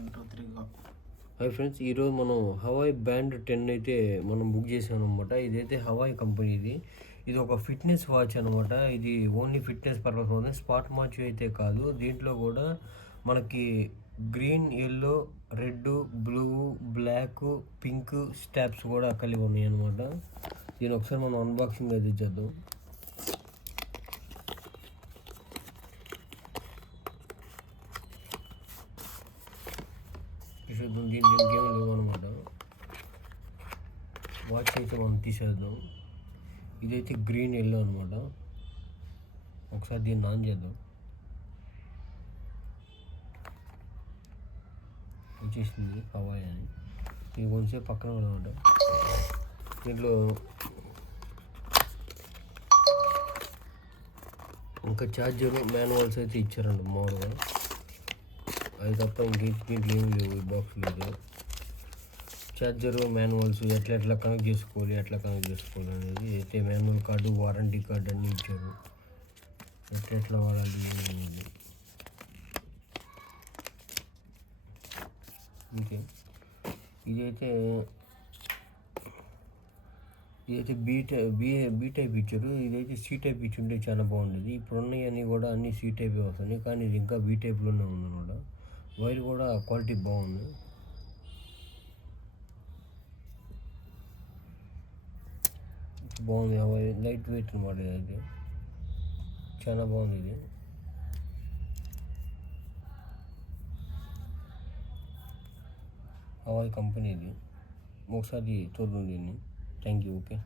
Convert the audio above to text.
Hi friends, ఈరోజు మనం Hawaii band 10 అయితే మనం బుక్ చేసాం అనమాట. ఇదైతే హవాయ్ కంపెనీది. ఇది ఒక ఫిట్నెస్ వాచ్ అనమాట. ఇది ఓన్లీ ఫిట్నెస్ పర్పస్ ఉంది, స్పాట్ వాచ్ అయితే కాదు. దీంట్లో కూడా మనకి green, yellow, red, blue, black, pink straps కూడా కలిగి ఉన్నాయి అనమాట. దీని ఒకసారి మనం అన్బాక్సింగ్ అయితే చేద్దాం. చూద్దాం, దీంట్లో ఇంకేం లేవు అనమాట. వాచ్ అయితే మనం తీసేద్దాం. ఇదైతే గ్రీన్, ఎల్లో అనమాట. ఒకసారి దీన్ని ఆన్ చేద్దాం. వచ్చేసింది హవాయ్ అని. ఇది కొంచెం పక్కన అనమాట. దీంట్లో ఇంకా ఛార్జర్, మాన్యువల్స్ అయితే ఇచ్చారంట మామూలుగా. అది తప్ప దీంట్లో ఏం లేవు, ఈ బాక్స్ లేదు. ఛార్జరు, మాన్యువల్స్ ఎట్లా కనెక్ట్ చేసుకోవాలి అనేది అయితే మాన్యువల్ కార్డు, వారంటీ కార్డు అన్నీ ఇచ్చారు. ఎట్లా వాడాలి అనేది. ఓకే, ఇదైతే బీ టైప్ ఇచ్చారు. ఇదైతే సి టైప్ ఇచ్చి ఉంటే చాలా బాగుండేది. ఇప్పుడు ఉన్నాయన్నీ కూడా అన్ని సి టైప్ వస్తున్నాయి, కానీ ఇది ఇంకా బీ టైప్లోనే ఉందన్నమాట. వైర్ కూడా క్వాలిటీ బాగుంది. బాగుంది. లైట్ వెయిట్ అనమాట. ఇది చాలా బాగుంది. ఇది హవాయ్ కంపెనీది. ఒకసారి చూద్దాం దీన్ని. Thank you. ఓకే.